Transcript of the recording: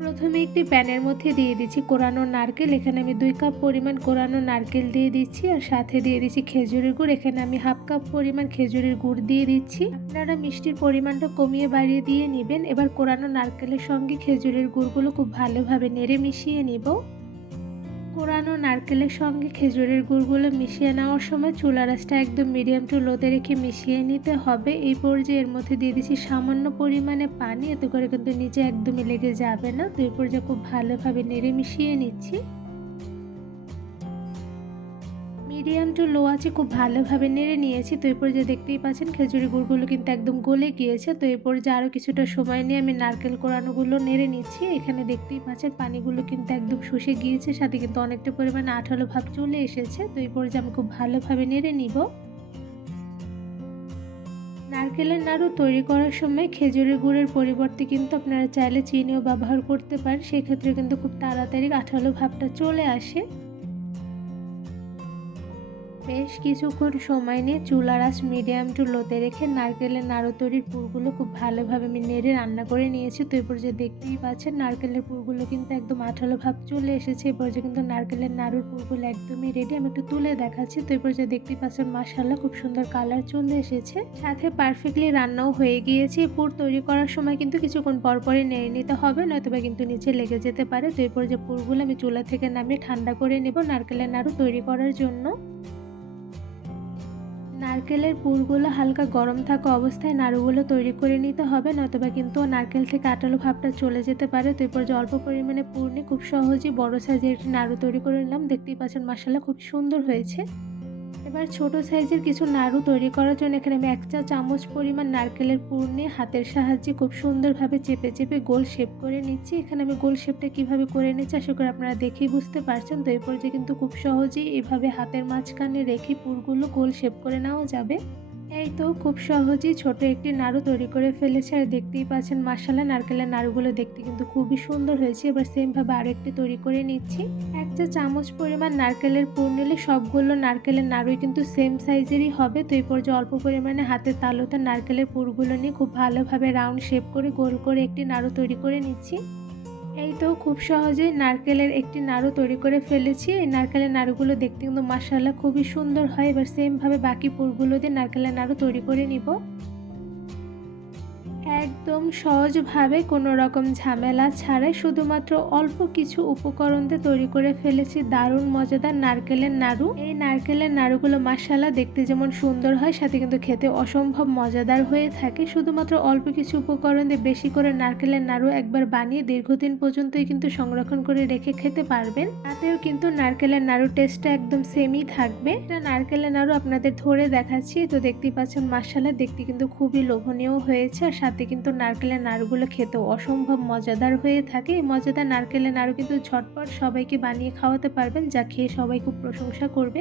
প্রথমে একটি প্যানের মধ্যে দিয়ে দিচ্ছি কোরানো নারকেল। এখানে আমি 2 কাপ পরিমাণ কোরানো নারকেল দিয়ে দিচ্ছি আর সাথে দিয়ে দিচ্ছি খেজুরের গুড়। এখানে আমি হাফ কাপ পরিমাণ খেজুরের গুড় দিয়ে দিচ্ছি। আপনারা মিষ্টির পরিমাণটা কমিয়ে বাড়িয়ে দিয়ে নেবেন। এবার কোরানো নারকেলের সঙ্গে খেজুরের গুড়গুলো খুব ভালোভাবে নেড়ে মিশিয়ে নিব। কোরানো নারকেলের সঙ্গে খেজুরের গুড়গুলো মিশিয়ে নেওয়ার সময় চুলার আঁচটা একদম মিডিয়াম টু লোতে রেখে মিশিয়ে নিতে হবে। এই পর্যায়ে এর মধ্যে দিয়ে দিচ্ছি সামান্য পরিমাণে পানি, এতে করে কিন্তু নিচে একদমই লেগে যাবে না। তো এই পর্যায়ে খুব ভালোভাবে নেড়ে মিশিয়ে নিচ্ছি। মিডিয়াম টু লো আছে খুব ভালোভাবে নেড়ে নিয়েছি। তো এই পর্যায়ে দেখতেই পাচ্ছেন খেজুরের গুড়গুলো কিন্তু একদম গলে গিয়েছে। তো এই পর্যায়ে আরও কিছুটা সময় নিয়ে আমি নারকেল কোরানোগুলো নেড়ে নিচ্ছি। এখানে দেখতেই পাচ্ছেন পানিগুলো কিন্তু একদম শুষে গিয়েছে, সাথে কিন্তু অনেকটা পরিমাণে আঠালো ভাব চলে এসেছে। তো এই পর্যায়ে আমি খুব ভালোভাবে নেড়ে নিব। নারকেলের নাড়ু তৈরি করার সময় খেজুরের গুড়ের পরিবর্তে কিন্তু আপনারা চাইলে চিনিও ব্যবহার করতে পারেন। সেক্ষেত্রে কিন্তু খুব তাড়াতাড়ি আঠালো ভাবটা চলে আসে। বেশ কিছুক্ষণ সময় নিয়ে চুলার আঁচ মিডিয়াম টু লোতে রেখে নারকেলের নাড়ু তৈরির পুরগুলো খুব ভালোভাবে আমি নেড়ে রান্না করে নিয়েছি। তো এরপর যে দেখতেই পাচ্ছেন নারকেলের পুরগুলো কিন্তু একদম আঠালো ভাব চলে এসেছে। এরপর যে কিন্তু নারকেলের নাড়ুর পুরগুলো একদমই রেডি। আমি একটু তুলে দেখাচ্ছি। তো এরপর যে দেখতেই পাচ্ছেন মাশাআল্লাহ খুব সুন্দর কালার চলে এসেছে, সাথে পারফেক্টলি রান্নাও হয়ে গিয়েছে। পুর তৈরি করার সময় কিন্তু কিছুক্ষণ পরপরই নেড়ে নিতে হবে, নয়তোবা কিন্তু নিচে লেগে যেতে পারে। তো এরপর যে পুরগুলো আমি চুলা থেকে নামিয়ে ঠান্ডা করে নেব নারকেলের নাড়ু তৈরি করার জন্য। নারকেলের পুরগুলো হালকা গরম থাকা অবস্থায় নাড়ুগুলো তৈরি করে নিতে হবে, নয়তোবা কিন্তু নারকেল থেকে আঠালো ভাবটা চলে যেতে পারে। তো এরপর যে অল্প পরিমাণে পুর নিয়ে খুব সহজেই বড় সাইজের একটি নাড়ু তৈরি করে নিলাম। দেখতেই পাচ্ছেন মাশাআল্লাহ খুব সুন্দর হয়েছে। এবার ছোট সাইজের কিছু নাড়ু তৈরি করার জন্য এখানে আমি 1 চা চামচ পরিমাণ নারকেলের পুর নিয়ে হাতের সাহায্যে খুব সুন্দরভাবে চেপে চেপে গোল শেপ করে নিচ্ছি। এখানে আমি গোল শেপটা কিভাবে করে নিচ্ছি আশা করি আপনারা দেখেই বুঝতে পারছেন। তো এই পর্যায়ে কিন্তু খুব সহজেই এভাবে হাতের মাঝখানে রেখে পুরগুলো গোল শেপ করে নেওয়া যাবে। এই তো খুব সহজেই ছোট একটি নাড়ু তৈরি করে ফেলেছে। আর দেখতেই পাচ্ছেন মাশাআল্লাহ নারকেলের নাড়ুগুলো দেখতে কিন্তু খুবই সুন্দর হয়েছে। এবার সেম ভাবে আরেকটি তৈরি করে নিচ্ছি। 1 চা চামচ পরিমাণ নারকেলের পুর নিলে সবগুলো নারকেলের নাড়ুই কিন্তু সেম সাইজেরই হবে। তো এই পর্যায়ে অল্প পরিমাণে হাতের তালুতে নারকেলের পুরগুলো নিয়ে খুব ভালোভাবে রাউন্ড শেপ করে গোল করে একটি নাড়ু তৈরি করে নিচ্ছি। এই তো খুব সহজেই নারকেলের একটি নাড়ু তৈরি করে ফেলেছি। এই নারকেলের নাড়ুগুলো দেখতে কিন্তু মাশাআল্লাহ খুবই সুন্দর হয়। এবার সেম ভাবে বাকি পুরগুলো দিয়ে নারকেলের নাড়ু তৈরি করে নিব। একদম সহজভাবে কোনো রকম ঝামেলা ছাড়াই শুধুমাত্র অল্প কিছু উপকরণ দিয়ে তৈরি করে ফেলেছি দারুণ মজাদার নারকেলের নাড়ু। এই নারকেলের নাড়ুগুলো মাশাআল্লাহ দেখতে যেমন সুন্দর হয়, সাথে কিন্তু খেতে অসম্ভব মজাদার হয়ে থাকে। শুধুমাত্র অল্প কিছু উপকরণ দিয়ে বেশি করে নারকেলের নাড়ু একবার বানিয়ে দীর্ঘদিন পর্যন্তই কিন্তু সংরক্ষণ করে রেখে খেতে পারবেন। তাতেও কিন্তু নারকেলের নাড়ুর টেস্টটা একদম সেমই থাকবে। এটা নারকেলের নাড়ু আপনাদের ধরে দেখাচ্ছি। তো দেখতেই পাচ্ছেন মাশাআল্লাহ দেখতে কিন্তু খুবই লোভনীয় হয়েছে, আর সাথে কিন্তু নারকেলের নাড়ুগুলো খেতেও অসম্ভব মজাদার হয়ে থাকে। এই মজাদার নারকেলের নাড়ু কিন্তু ঝটপট সবাইকে বানিয়ে খাওয়াতে পারবেন, যা খেয়ে সবাই খুব প্রশংসা করবে।